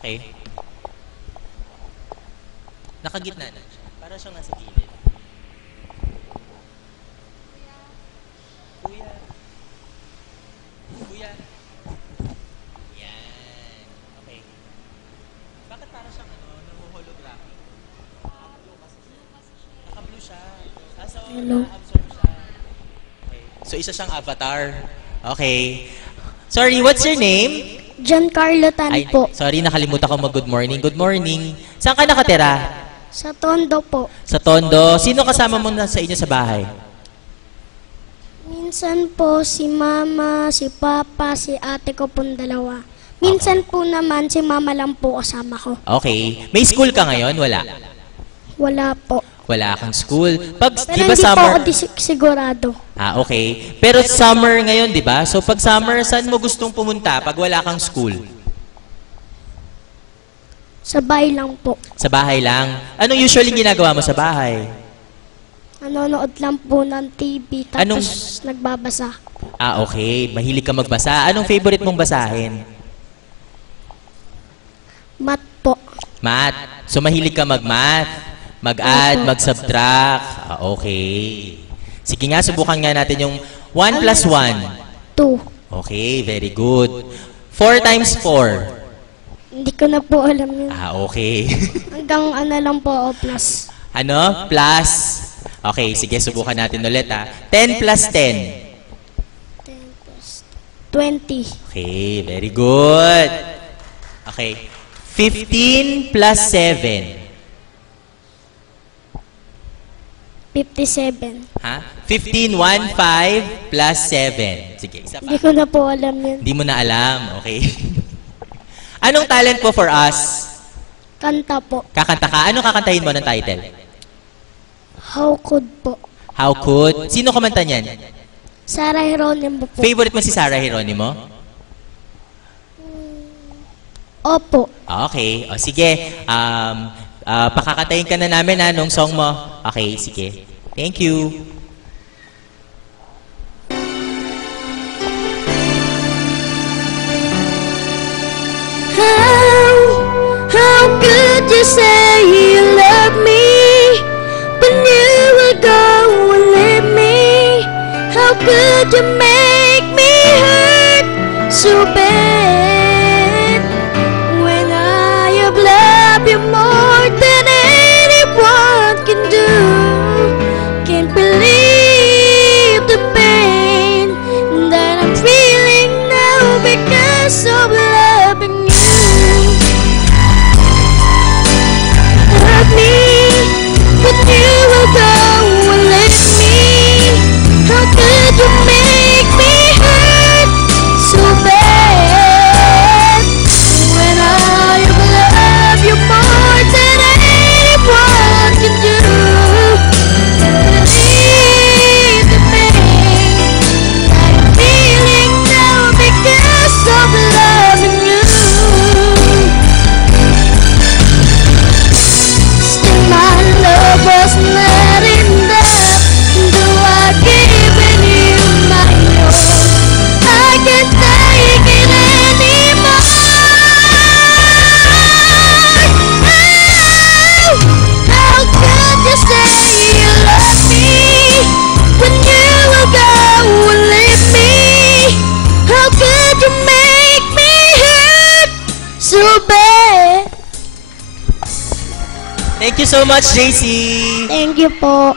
Okay. Nakagitna na siya. Para siyang nasa gilid. Kuya. Kuya. Yan. Okay. Bakit para siyang holographic? Naka-blue siya. So, na-absorb siya. Okay. So, isa siyang avatar. Okay. Sorry, what's your name? Giancarlo Tan po. Sorry, nakalimutan ko mag-good morning. Good morning. Saan ka nakatira? Sa Tondo po. Sa Tondo. Sino kasama mo na sa inyo sa bahay? Minsan po si mama, si papa, si ate ko pong dalawa. Minsan po naman si mama lang po kasama ko. Okay. May school ka ngayon? Wala? Wala po. Wala kang school. Pag, Pero di ba hindi po summer? ako sigurado. Okay. Pero summer ngayon, di ba? So pag summer, saan mo gustong pumunta pag wala kang school? Sa bahay lang po. Sa bahay lang. Anong usually ginagawa mo sa bahay? Nanonood lang po ng TV tapos nagbabasa. Okay. Mahilig ka magbasa. Anong favorite mong basahin? Math po. Math. So mahilig ka mag-math, mag-add, mag-subtract. Okay. Sige nga, subukan nga natin yung 1 plus 1. 2. Okay, very good. 4 times 4. Hindi ko na po alam yun. Okay. Hanggang ano lang po ako plus. Ano? Plus. Okay, sige, subukan natin ulit 10 plus 10. 10 plus 20. Okay, very good. Okay. 15 plus 7. 57. Ha? 15, 1, 5 plus 7. Sige, isa pa. Hindi ko na po alam yun. Hindi mo na alam. Okay. Anong talent po for us? Kanta po. Kakanta ka. Anong kakantahin mo ng title? How could po. How could? Sino kumanta niyan? Sarah Geronimo po. Favorite mo si Sarah Geronimo? Opo. Okay. O sige. Pakakatayin ka na namin nung song mo. Okay, sige. Thank you. How could you say you love me when you will go and leave me? How could you make me hurt so bad when I have loved you more than anyone can do? Can't believe the pain that I'm feeling now because of loving you. Hurt me, but you will go and leave me. How could you make me hurt so bad when I love you more than anyone can do? Believe the pain that I'm feeling now because of loving you. Still my love was not enough, though I've given you my all. I can't take it anymore. How could you say you love me when you will go and leave me? How could you make me hurt so bad? Thank you so much, JC. Thank you po.